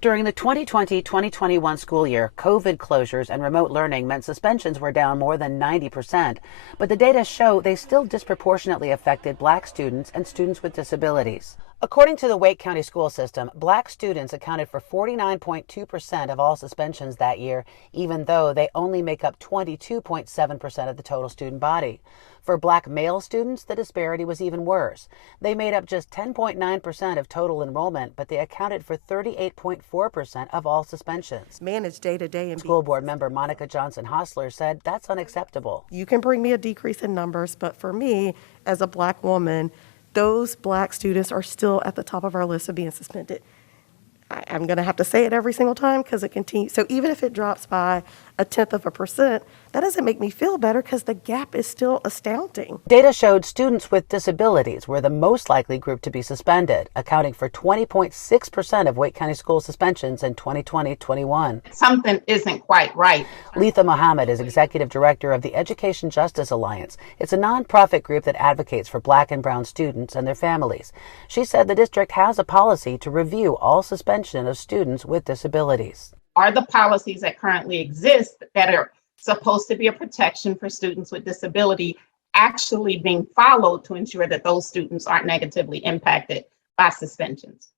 During the 2020-2021 school year, COVID closures and remote learning meant suspensions were down more than 90%, but the data show they still disproportionately affected Black students and students with disabilities. According to the Wake County school system, Black students accounted for 49.2% of all suspensions that year, even though they only make up 22.7% of the total student body. For Black male students, the disparity was even worse. They made up just 10.9% of total enrollment, but they accounted for 38.4% of all suspensions. Manage day to day. And School board member Monica Johnson-Hostler said that's unacceptable. You can bring me a decrease in numbers, but for me, as a Black woman, those Black students are still at the top of our list of being suspended. I'm going to have to say it every single time because it continues. So even if it drops by 0.1%, that doesn't make me feel better because the gap is still astounding. Data showed students with disabilities were the most likely group to be suspended, accounting for 20.6% of Wake County school suspensions in 2020-21. Something isn't quite right. Letha Mohammed is executive director of the Education Justice Alliance. It's a nonprofit group that advocates for Black and brown students and their families. She said the district has a policy to review all suspension of students with disabilities. Are the policies that currently exist that are supposed to be a protection for students with disability actually being followed to ensure that those students aren't negatively impacted by suspensions?